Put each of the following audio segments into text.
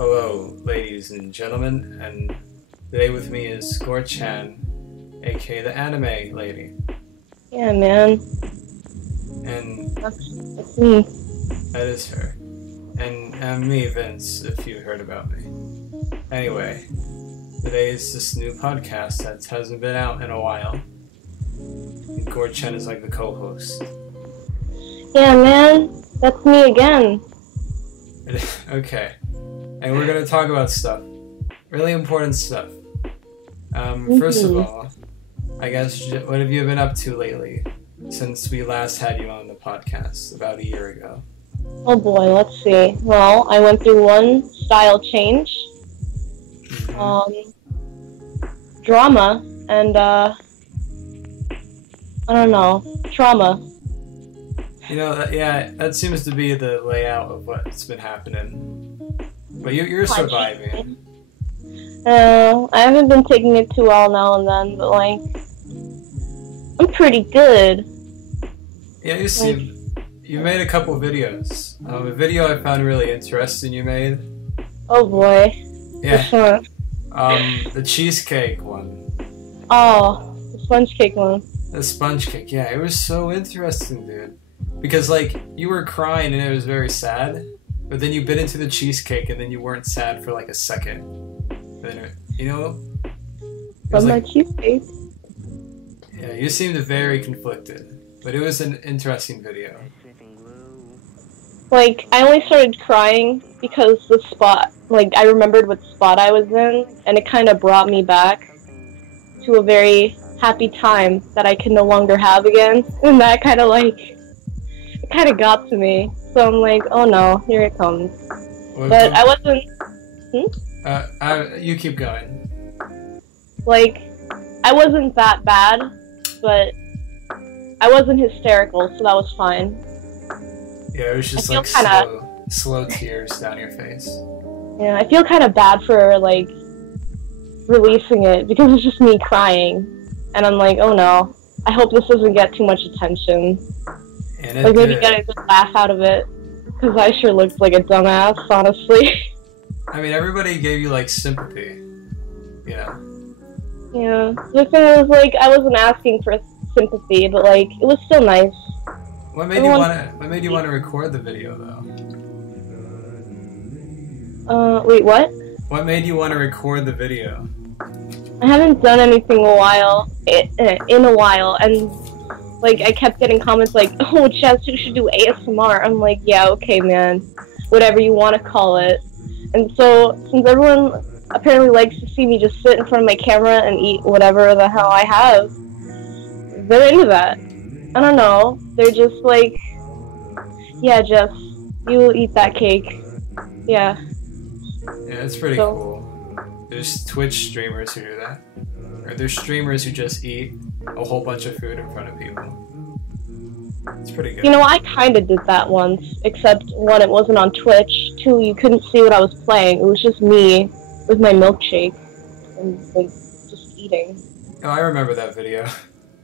Hello, ladies and gentlemen, and today with me is Score-chan, aka the anime lady. Yeah, man. And That's me. that is her. And me, Vince, if you heard about me. Anyway, today is this new podcast that hasn't been out in a while. And Score-chan is like the co-host. Yeah, man. That's me again. Okay. And we're going to talk about stuff. Really important stuff. First of all, I guess, what have you been up to lately since we last had you on the podcast about a year ago? Oh boy, let's see. Well, I went through one style change, drama, and I don't know, trauma. You know, that seems to be the layout of what's been happening. But you're surviving. I haven't been taking it too well now and then, but like, I'm pretty good. Yeah, you made a couple videos. A video I found really interesting you made. Oh boy. Yeah. Which one? The cheesecake one. Oh, the sponge cake one. The sponge cake, yeah, it was so interesting, dude. Because, like, you were crying and it was very sad, but then you bit into the cheesecake and then you weren't sad for, like, a second. Then, you know? From my like, cheesecake? Yeah, you seemed very conflicted, but it was an interesting video. Like, I only started crying because the spot, like, I remembered what spot I was in, and it kind of brought me back to a very happy time that I can no longer have again, and that kind of, like, it kind of got to me. So I'm like, oh no, here it comes. But I wasn't... You keep going. Like, I wasn't that bad, but I wasn't hysterical, so that was fine. Yeah, it was just like slow tears down your face. Yeah, I feel kind of bad for, like, releasing it, because it's just me crying. And I'm like, oh no, I hope this doesn't get too much attention. And like, maybe get a good laugh out of it. Because I sure looked like a dumbass, honestly. I mean, everybody gave you, like, sympathy. You know? Yeah. The thing was, like, I wasn't asking for sympathy, but, like, it was still nice. What made you want to record the video, though? Wait, what? What made you want to record the video? I haven't done anything in a while, and, like, I kept getting comments like, oh, Chess, you should do ASMR. I'm like, yeah, okay, man. Whatever you want to call it. And so, since everyone apparently likes to see me just sit in front of my camera and eat whatever the hell I have, they're into that. I don't know. They're just like, yeah, Jess, you eat that cake. Yeah. Yeah, it's pretty cool. There's Twitch streamers who do that. Or there's streamers who just eat a whole bunch of food in front of people. It's pretty good. You know, I kind of did that once, except one, it wasn't on Twitch. Two, you couldn't see what I was playing. It was just me with my milkshake and, like, just eating. Oh, I remember that video.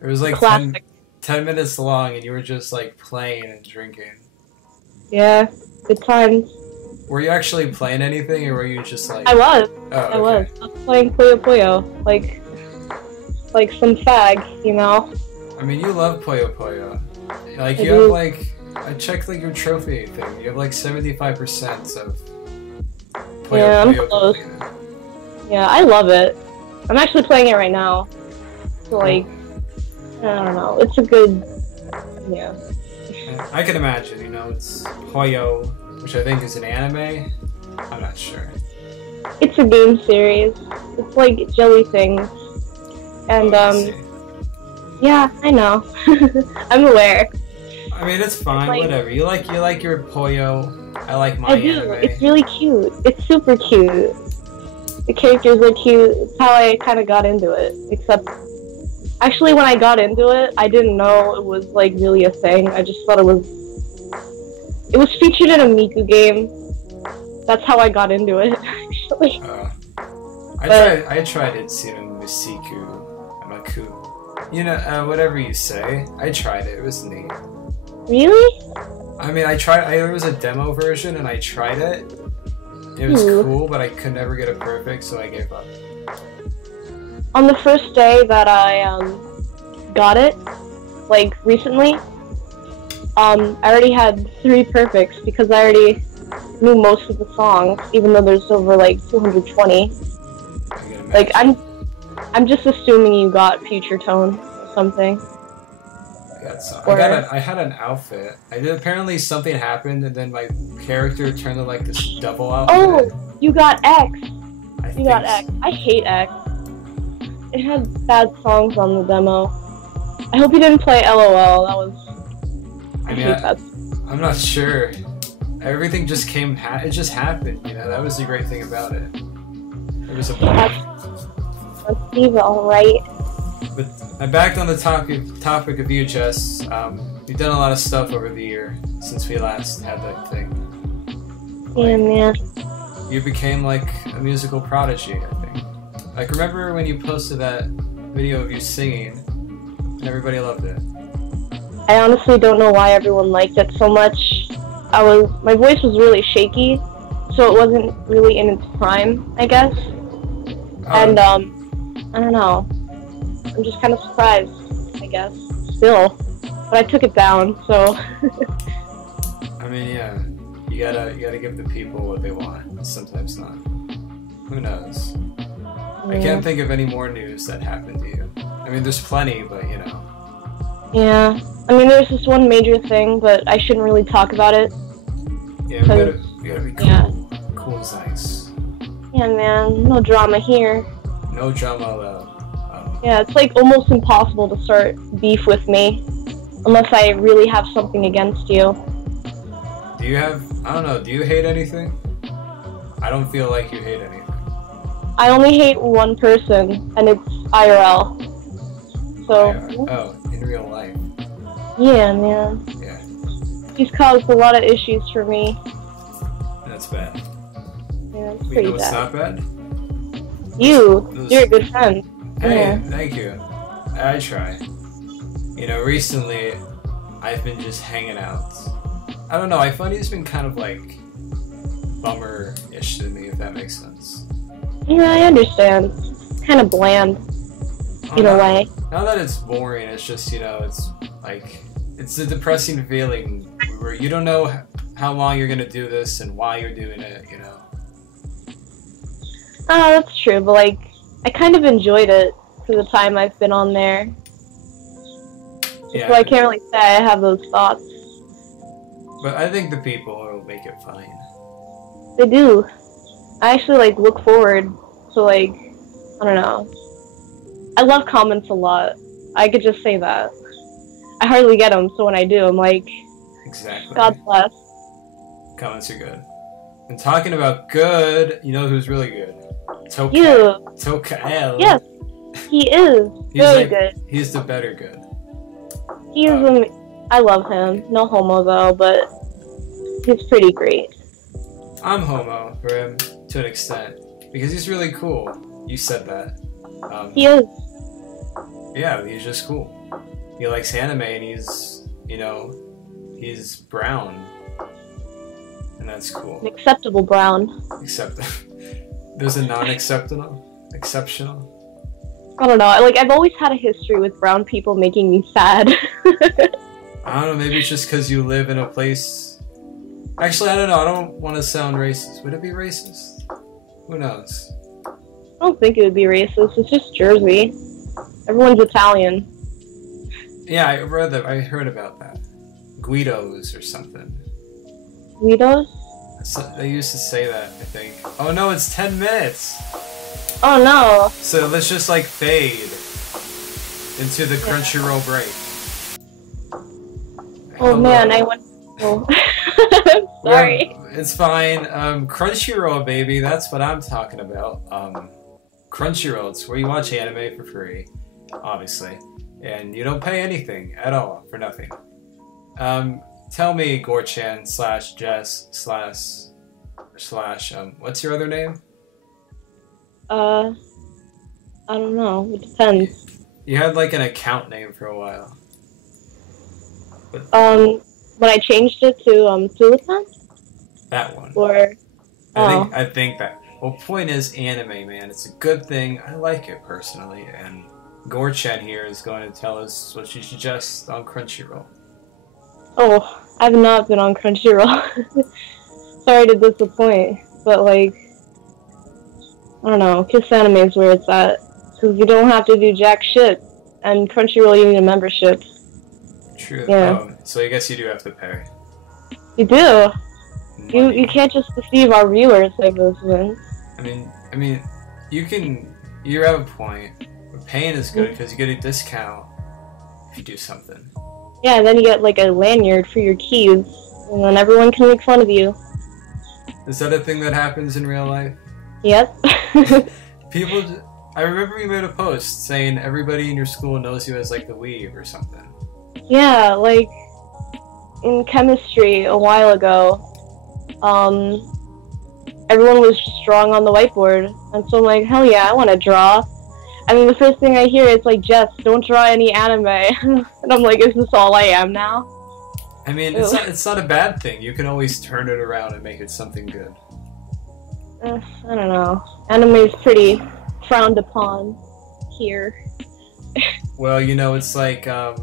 It was like 10 minutes long and you were just, like, playing and drinking. Yeah, good times. Were you actually playing anything, or were you just like... I was. Oh, okay. I was playing Puyo Puyo. Like some fag, you know? I mean, you love Puyo Puyo. Like, you have, like... I checked, like, your trophy thing. You have, like, 75% of Puyo I'm Puyo close. completed. Yeah, I love it. I'm actually playing it right now. So, like, I don't know. It's a good... Yeah. I can imagine, you know, it's Puyo, which I think is an anime. I'm not sure. It's a game series. It's like jelly things. And, yeah, I know. I'm aware. I mean, it's fine, like, whatever. You like your Puyo. I like my I do. anime. It's really cute. It's super cute. The characters are cute. It's how I kind of got into it. Except, actually, when I got into it, I didn't know it was, like, really a thing. I just thought it was featured in a Miku game. That's how I got into it, actually. I tried it, Misiku, Maku. You know, whatever you say. I tried it. It was neat. Really? I mean, there was a demo version and I tried it, It was cool, but I could never get it perfect, so I gave up. On the first day that I got it, like recently, I already had 3 perfects because I already knew most of the songs, even though there's over like 220. Like I'm just assuming you got Future Tone or something. I had an outfit. Apparently something happened, and then my character turned into like this double outfit. Oh, you got X. You got X. I hate X. It had bad songs on the demo. I hope you didn't play LOL. That was. I hate that. I'm not sure. Everything just came. It just happened. You know, that was the great thing about it. It was a. Let's leave it all right. But I'm back on the topic of VHS. We've done a lot of stuff over the year since we last had that thing. Yeah, man. You became like a musical prodigy, I think. Like, remember when you posted that video of you singing, and everybody loved it? I honestly don't know why everyone liked it so much. My voice was really shaky, so it wasn't really in its prime, I guess. And I don't know. I'm just kind of surprised, I guess. Still, but I took it down, so. I mean, yeah, you gotta give the people what they want. Sometimes not. Who knows? Yeah. I can't think of any more news that happened to you. I mean, there's plenty, but you know. Yeah, I mean, there's this one major thing, but I shouldn't really talk about it. Yeah, we gotta be cool. Yeah. Cool as ice. Yeah, man, no drama here. No drama allowed. Yeah, it's like almost impossible to start beef with me unless I really have something against you. Do you have, I don't know, do you hate anything? I don't feel like you hate anything. I only hate one person, and it's IRL. So. Oh, in real life. Yeah, man. Yeah. He's caused a lot of issues for me. That's bad. Yeah, it's pretty bad. It's not bad? You're a good friend. Hey, yeah. Thank you. I try. You know, recently, I've been just hanging out. I don't know, I find he's been kind of like bummer-ish to me, if that makes sense. Yeah, I understand. It's kind of bland, in a way. Not that it's boring, it's just, you know, it's like, it's a depressing feeling where you don't know how long you're gonna do this and why you're doing it, you know. Oh, that's true, but like, I kind of enjoyed it for the time I've been on there. Yeah. So I can't really say I have those thoughts. But I think the people will make it fine. They do. I actually like look forward to like, I don't know. I love comments a lot. I could just say that. I hardly get them, so when I do, I'm like, exactly. God bless. Comments are good. And talking about good, you know who's really good? Tokael. Yes, he is very good. He's the better good. He is. I love him. No homo though, but he's pretty great. I'm homo for him to an extent because he's really cool. You said that. He is. Yeah, he's just cool. He likes anime and he's, you know, he's brown. And that's cool. An acceptable brown. There's a non-exceptional? Exceptional? I don't know. Like, I've always had a history with brown people making me sad. I don't know, maybe it's just because you live in a place... Actually, I don't know. I don't want to sound racist. Would it be racist? Who knows? I don't think it would be racist. It's just Jersey. Everyone's Italian. Yeah, I heard about that. Guidos or something. Guidos? So they used to say that, I think. Oh no, it's 10 minutes! Oh no! So let's just like fade into the Crunchyroll break. Oh man, I went... Oh. I'm sorry. It's fine. Crunchyroll, baby, that's what I'm talking about. Crunchyroll, it's where you watch anime for free, obviously. And you don't pay anything at all for nothing. Tell me, Gorchan / Jess / what's your other name? I don't know. It depends. You had like an account name for a while. But, when I changed it to Tulipan? That one. Or Oh. I think that. Well, point is, anime, man. It's a good thing. I like it personally, and Gorchan here is going to tell us what she suggests on Crunchyroll. Oh, I've not been on Crunchyroll. Sorry to disappoint, but like, I don't know, Kiss Anime is where it's at. Because you don't have to do jack shit, and Crunchyroll you need a membership. True. Yeah. Oh, so I guess you do have to pay. You do. You can't just deceive our viewers like this, man. I mean, you have a point. But paying is good because you get a discount if you do something. Yeah, and then you get like a lanyard for your keys, and then everyone can make fun of you. Is that a thing that happens in real life? Yep. I remember you made a post saying everybody in your school knows you as like the weeb or something. Yeah, like in chemistry a while ago, everyone was just drawing on the whiteboard, and so I'm like, hell yeah, I want to draw. I mean, the first thing I hear is like, Jess, don't draw any anime, and I'm like, is this all I am now? I mean, it's not a bad thing. You can always turn it around and make it something good. I don't know. Anime is pretty frowned upon here. Well, you know, it's like a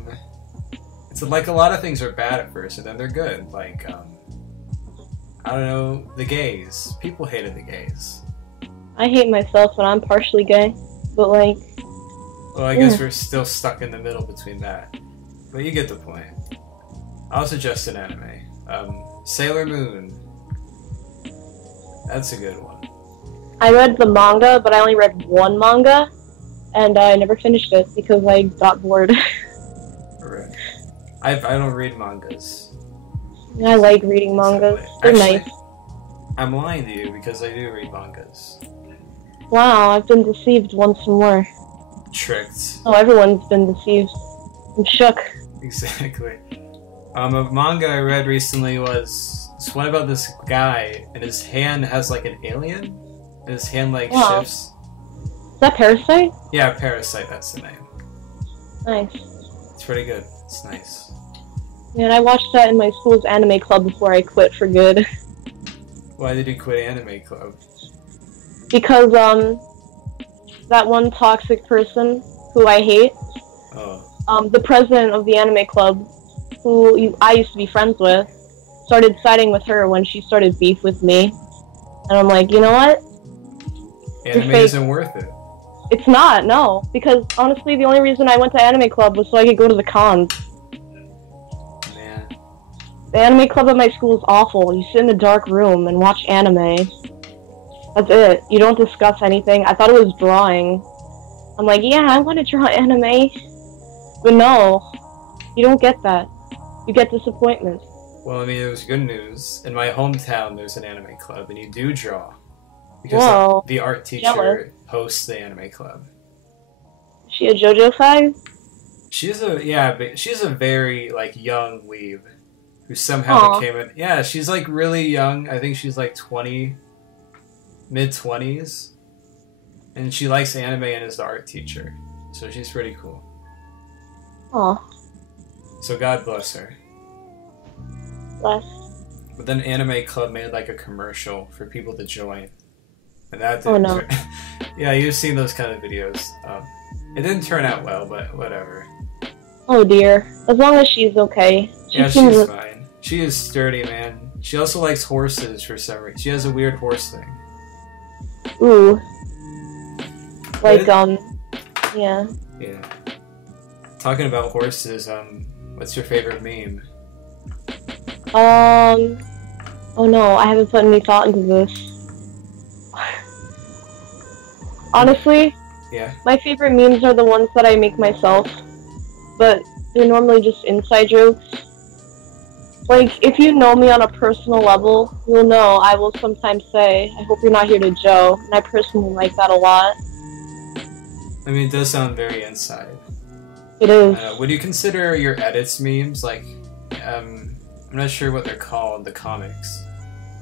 lot of things are bad at first, and then they're good. Like, I don't know, the gays. People hated the gays. I hate myself when I'm partially gay, but like... Well, I guess we're still stuck in the middle between that. But you get the point. I'll suggest an anime. Sailor Moon. That's a good one. I read the manga, but I only read one manga, and I never finished it because I got bored. Right. I don't read mangas. I like reading mangas. They're nice. I'm lying to you because I do read mangas. Wow, I've been deceived once more. Tricked. Oh, everyone's been deceived. I'm shook. Exactly. A manga I read recently was it's one about this guy, and his hand has like an alien, and his hand like shifts. Is that Parasite? Yeah, Parasite, that's the name. Nice. It's pretty good. It's nice. Yeah, and I watched that in my school's anime club before I quit for good. Why did you quit anime club? Because, that one toxic person who I hate, the president of the anime club, who I used to be friends with, started siding with her when she started beef with me. And I'm like, you know what? Anime isn't worth it. It's not, no. Because, honestly, the only reason I went to anime club was so I could go to the cons. Man. The anime club at my school is awful. You sit in a dark room and watch anime. That's it. You don't discuss anything. I thought it was drawing. I'm like, yeah, I want to draw anime. But no. You don't get that. You get disappointment. Well, I mean, it was good news. In my hometown, there's an anime club, and you do draw. Because the art teacher hosts the anime club. Is she a JoJo fan? She's a very, like, young weeb who somehow became it. Yeah, she's, like, really young. I think she's, like, 20, mid-20s. And she likes anime and is the art teacher. So she's pretty cool. Aw. So God bless her. Bless. But then Anime Club made like a commercial for people to join. And that didn't no. Yeah, you've seen those kind of videos. It didn't turn out well, but whatever. Oh dear. As long as she's okay. She's fine. She is sturdy, man. She also likes horses for some reason. She has a weird horse thing. Ooh. Like, yeah. Yeah. Talking about horses, what's your favorite meme? Oh no, I haven't put any thought into this. Honestly, yeah. My favorite memes are the ones that I make myself, but they're normally just inside jokes. Like, if you know me on a personal level, you'll know I will sometimes say, I hope you're not here to Joe, and I personally like that a lot. I mean, it does sound very inside. It is. Would you consider your edits memes? Like, I'm not sure what they're called, the comics.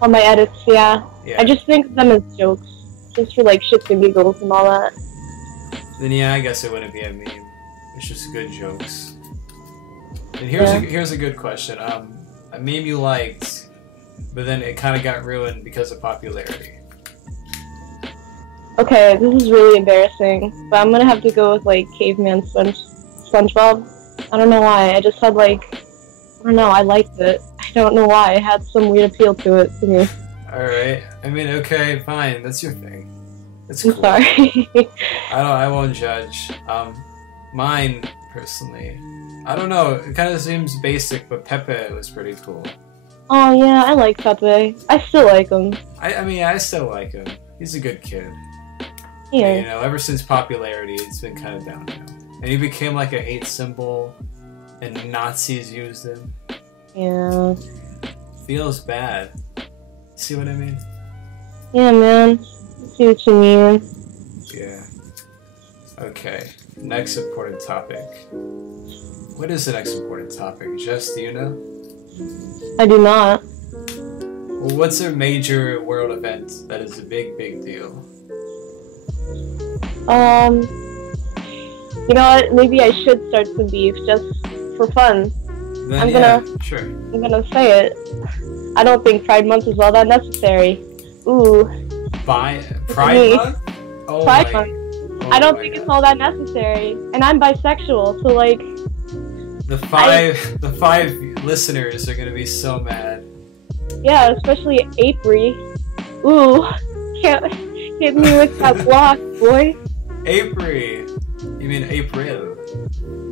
On my edits, yeah. Yeah. I just think of them as jokes. Just for, like, shits and giggles and all that. Then, yeah, I guess it wouldn't be a meme. It's just good jokes. And here's a good question. A meme you liked but then it kind of got ruined because of popularity. Okay, this is really embarrassing, but I'm gonna have to go with like Caveman SpongeBob. I don't know why. I just had like, I don't know. I liked it. I don't know why. It had some weird appeal to it to me. All right. I mean, okay, fine. That's your thing. It's I'm cool. sorry. I won't judge. Mine personally, I don't know. It kind of seems basic, but Pepe was pretty cool. Oh yeah, I like Pepe. I still like him. I mean, I still like him. He's a good kid. Yeah. You know, ever since popularity, it's been kind of downhill. And he became like a hate symbol, and Nazis used him. Yeah. Feels bad. See what I mean? Yeah, man. I see what you mean. Yeah. Okay. Next important topic. What is the next important topic? Jess, do you know? I do not. Well, what's a major world event that is a big, big deal? You know what? Maybe I should start some beef just for fun. Then, I'm gonna say it. I don't think Pride Month is all that necessary. Ooh. Pride Month? Oh Pride my, Month. oh I don't my think God. it's all that necessary. And I'm bisexual, so like... The five listeners are gonna be so mad. Yeah, especially April. Ooh. Can't hit me with that block, boy. April. You mean April?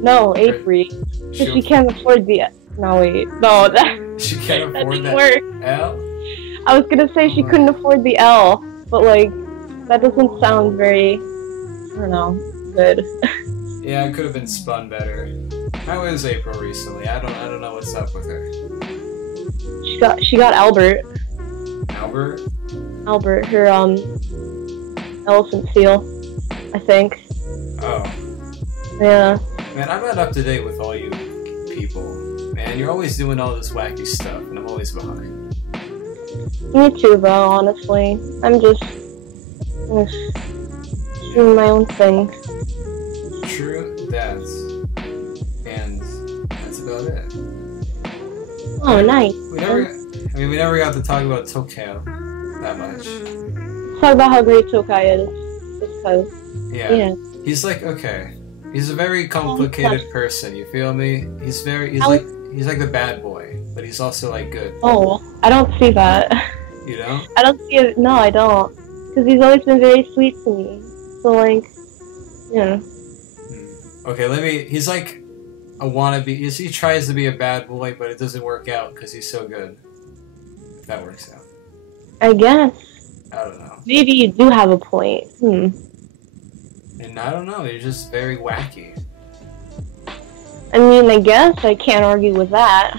No, April. Because she can't afford the... No, wait. No, that... She can't that afford didn't that work. L? I was gonna say she couldn't afford the L, but like, that doesn't sound very, I don't know, good. Yeah, it could have been spun better. How is April recently? I don't know what's up with her. She got Albert. Albert? Albert, her elephant seal, I think. Oh. Yeah. Man, I'm not up to date with all you people. Man, you're always doing all this wacky stuff, and I'm always behind. Me too, though, honestly. I'm just doing my own thing. True that. And that's about it. Oh, nice. We never got to talk about Tokyo that much. Let's talk about how great Tokai is. Just because. Yeah. He's like, okay. He's a very complicated person, you feel me? He's like the bad boy, but he's also like good. Oh, I don't see that. You know? I don't see it. No, I don't. Because he's always been very sweet to me. So, like, yeah. Okay, he's like a wannabe. He tries to be a bad boy, but it doesn't work out because he's so good. If that works out. I guess. I don't know. Maybe you do have a point. And I don't know, he's just very wacky. I mean, I guess I can't argue with that.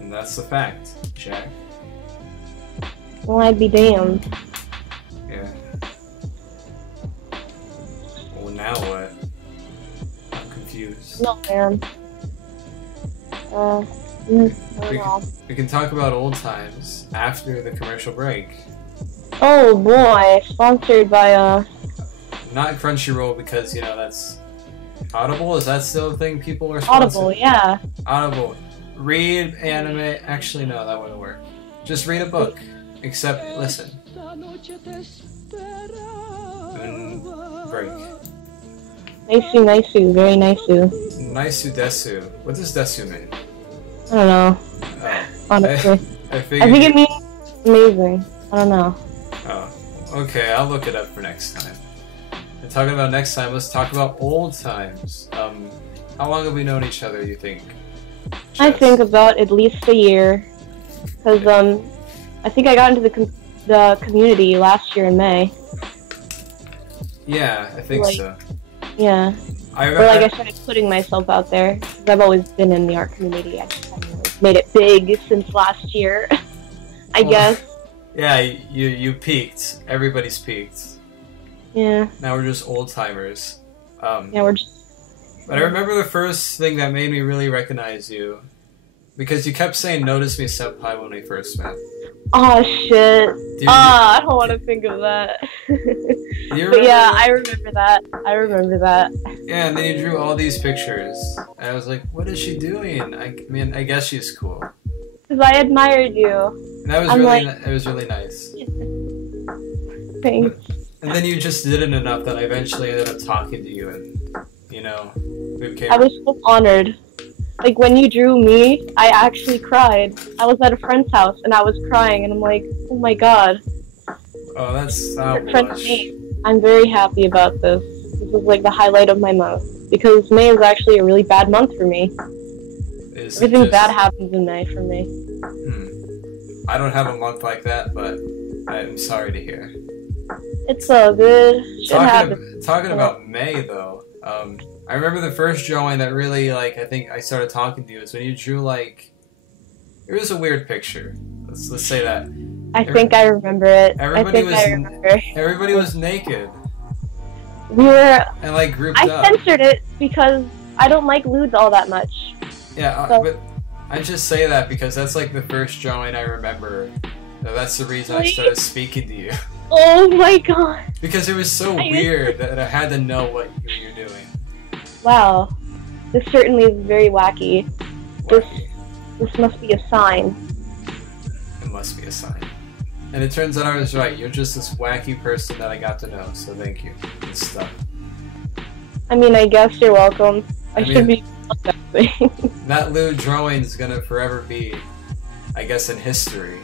And that's the fact, Jack. Well, I'd be damned. Yeah. Well, now what? I'm confused. No, man. I don't know. We can talk about old times after the commercial break. Oh boy, sponsored by Not Crunchyroll because, you know, that's... Audible? Is that still a thing people are sponsored? Audible, yeah. Audible. Read anime... Actually, no, that wouldn't work. Just read a book. Except, listen. And break. Nice-u, very nice-u. Nice-u desu. What does desu mean? I don't know, Oh. honestly. I I figured... think it means amazing. I don't know. Oh. Okay, I'll look it up for next time. And talking about next time, let's talk about old times. How long have we known each other, you think? I Jess? think about at least a year. Because, I think I got into the community last year in May. Yeah, I think Like- so. Yeah. I Or like I started putting myself out there. Because I've always been in the art community. I just haven't really made it big since last year. I Well, guess. Yeah, you peaked. Everybody's peaked. Yeah. Now we're just old timers. Yeah, we're just... But I remember the first thing that made me really recognize you, because you kept saying "Notice me, senpai" when we first met. Oh shit. Do you, I don't want to think of that. do you But remember yeah, that? I remember that. I remember that. Yeah, and then you drew all these pictures, and I was like, "What is she doing?" I mean, I guess she's cool. because I admired you. And that was I'm really, like- it was really nice. Thanks. And then you just did it enough that I eventually ended up talking to you, and you know, we became. I was so honored. Like when you drew me, I actually cried. I was at a friend's house and I was crying, and I'm like, oh my god. Oh, that's how Your friend's blush. May. I'm very happy about this. This is like the highlight of my month because May is actually a really bad month for me. Is Everything just- bad happens in May for me. I don't have a month like that, but I'm sorry to hear. It's all good. Shit happens. Talking about May though, I remember the first drawing that really like I think I started talking to you is when you drew like it was a weird picture. Let's say that. I think I remember it. Everybody I think was I remember. everybody was naked We were. and like grouped I up. censored it because I don't like lewds all that much. Yeah, So- but I just say that because that's like the first drawing I remember. That's the reason I Really? started speaking to you. Oh my god. Because it was so I- weird that I had to know what you were doing. Wow. This certainly is very wacky. Wacky. This must be a sign. It must be a sign. And it turns out I was right. You're just this wacky person that I got to know, so thank you. And stuff. I mean, I guess you're welcome. I I should mean- be. That lewd drawing is gonna forever be, I guess, in history.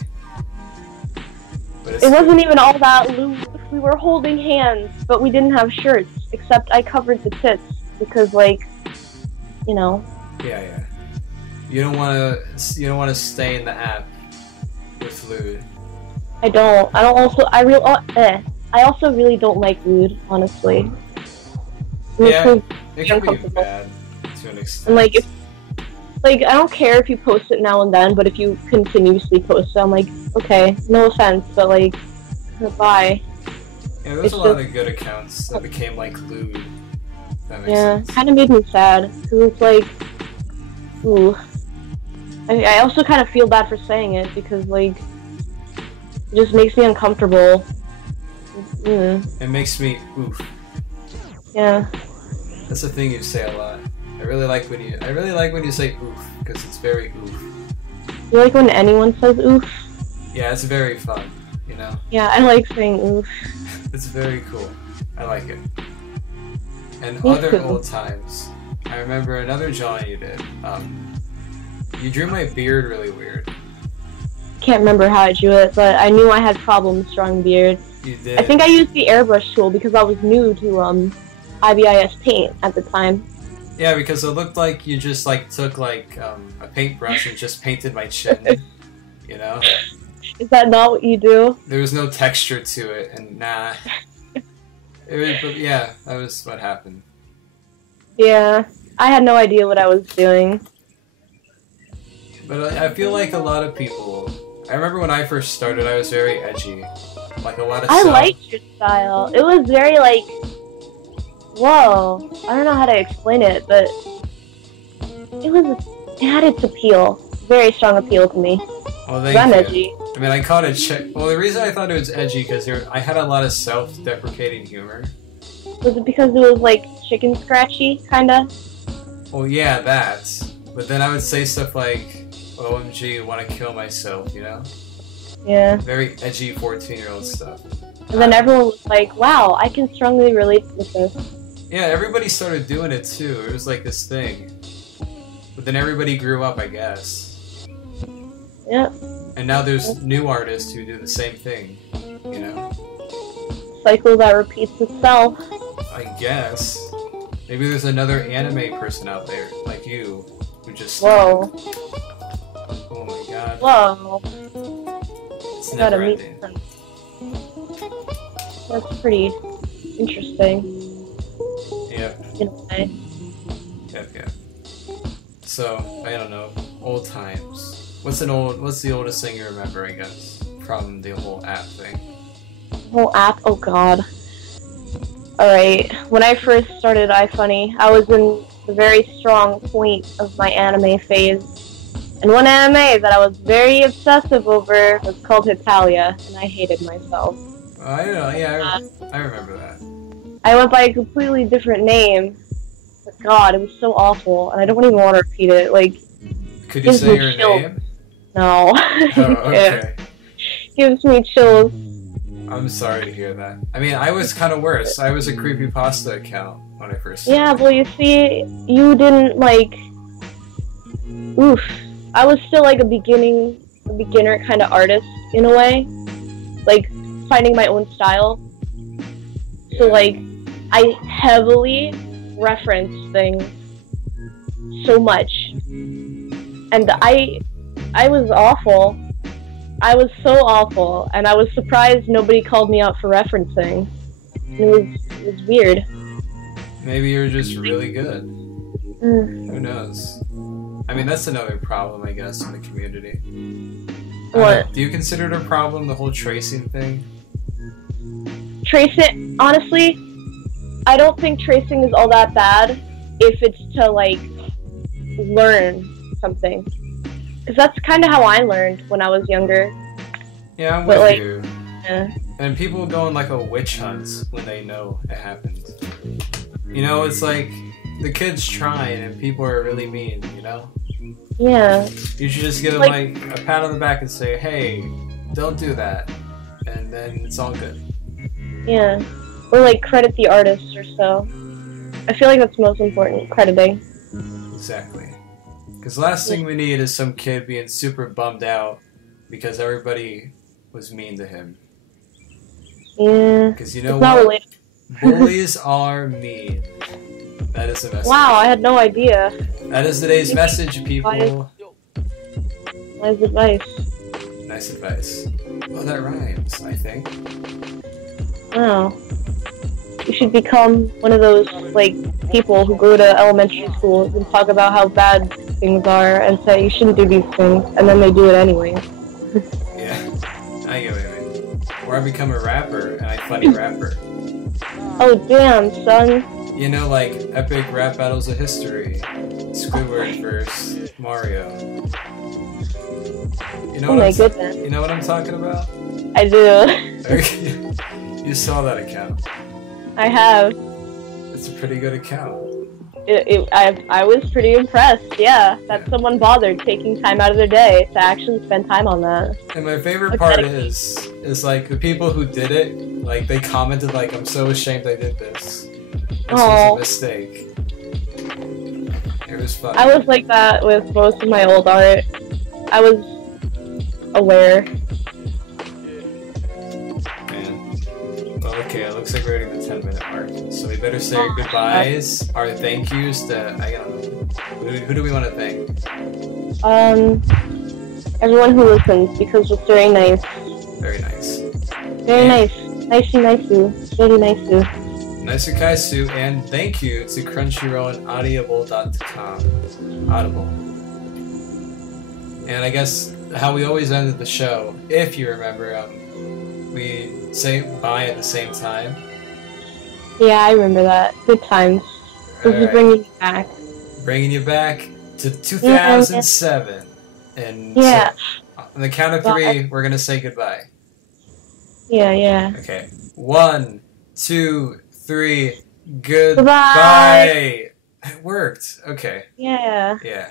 But it's It wasn't even all that lewd. We were holding hands, but we didn't have shirts. Except I covered the tits because, like, you know. Yeah. You don't wanna stay in the app with lewd. I don't. I also really don't like lewd, honestly. It makes Yeah. me It can be uncomfortable. bad to an extent. And like, I don't care if you post it now and then, but if you continuously post it, I'm like, okay, no offense, but like, bye. Yeah, there was it's a lot just- of good accounts that became like lewd. That makes Yeah, sense. kind of made me sad because it's like, ooh. I also kind of feel bad for saying it because like, it just makes me uncomfortable. It makes me oof. Yeah. That's the thing you say a lot. I really like when you say oof because it's very oof. You like when anyone says oof? Yeah, it's very fun. You know, Yeah, I like saying oof. it's very cool. I like it. And Me other too. old times, I remember another drawing you did. You drew my beard really weird. Can't remember how I drew it, but I knew I had problems drawing beard. You did. I think I used the airbrush tool because I was new to IBIS Paint at the time. Yeah, because it looked like you just like took like a paintbrush and just painted my chin. You know, Is that not what you do? there was no texture to it, and nah. But yeah, that was what happened. Yeah, I had no idea what I was doing. But I feel like a lot of people. I remember when I first started, I was very edgy. Like a lot of I stuff. liked your style. It was very like, whoa. I don't know how to explain it, but it had its appeal. Very strong appeal to me. Well, I'm thank you. edgy. I mean, I caught it. Well, the reason I thought it was edgy because I had a lot of self-deprecating humor. Was it because it was like chicken scratchy, kinda? Well, yeah, that. But then I would say stuff like, "OMG, want to kill myself," you know? Yeah. Very edgy 14-year-old stuff. And then everyone was like, wow, I can strongly relate with this. Yeah, everybody started doing it too. It was like this thing. But then everybody grew up, I guess. Yep. And now there's new artists who do the same thing, you know? Cycle that repeats itself. I guess. Maybe there's another anime person out there, like you, who just... Whoa. Oh my god. Whoa. It's Gotta never meet ending. them. That's pretty interesting Yep, in a way. yep. So, I don't know, old times. What's the oldest thing you remember, I guess, from the whole app thing? Whole app, oh god. Alright, when I first started iFunny, I was in the very strong point of my anime phase. And one anime that I was very obsessive over was called Hitalia, and I hated myself. I don't know, yeah, I remember that. I went by a completely different name. But god, it was so awful, and I don't even want to repeat it. Like, Could you Gives say me your chills. name? No. Oh, okay. Gives me chills. I'm sorry to hear that. I mean, I was kind of worse. I was a creepypasta account when I first started. Yeah, well, you see, you didn't, like... Oof. I was still, like, a beginner kind of artist, in a way. Like, finding my own style. So, like, I heavily reference things so much. And I was awful. I was so awful, and I was surprised nobody called me out for referencing. It was weird. Maybe you're just really good. Who knows? I mean, that's another problem, I guess, in the community. What? Do you consider it a problem, the whole tracing thing? Tracing, honestly, I don't think tracing is all that bad if it's to, like, learn something. Because that's kind of how I learned when I was younger. Yeah, I'm with you. Yeah. And people go on, like, a witch hunt when they know it happened. You know, it's like, the kid's trying and people are really mean, you know? Yeah. You should just give them, like, a pat on the back and say, hey, don't do that. And then it's all good. Yeah. Or, like, credit the artist or so. I feel like that's most important, crediting. Exactly. Because the last thing we need is some kid being super bummed out because everybody was mean to him. Yeah. Because you know what? Bullies are mean. That is the message. Wow, I had no idea. That is today's message, people. Nice advice. Nice advice. Well, that rhymes, I think. Wow. You should become one of those, like, people who go to elementary schools and talk about how bad things are and say you shouldn't do these things, and then they do it anyway. Yeah, I get what you mean. Or I become a rapper and I fight a rapper. Oh, damn, son. You know, like, epic rap battles of history. Squidward versus Mario. You know Goodness. You know what I'm talking about? I do. You saw that account. I have. It's a pretty good account. I was pretty impressed, yeah, that someone bothered taking time out of their day to actually spend time on that. And my favorite part is like, the people who did it, like, they commented, like, I'm so ashamed I did this. This was a mistake. It was fun. I was like that with most of my old art. I was aware. Well, okay, it looks like we're hitting the 10-minute mark, so we better say goodbyes, our thank yous to, I don't know, who do we want to thank? Everyone who listens, because it's very nice. Very nice. Very nice. Nicey. Very nicey. Nicer Kaisu, and thank you to Crunchyroll and Audible.com. Audible. And I guess how we always ended the show, if you remember, we say bye at the same time. Yeah, I remember that. Good times. This is bringing you back. Bringing you back to 2007. And yeah. So, on the count of 3, we're going to say goodbye. Yeah. Okay. 1, 2, 3. Goodbye. Goodbye. It worked. Okay. Yeah. Yeah.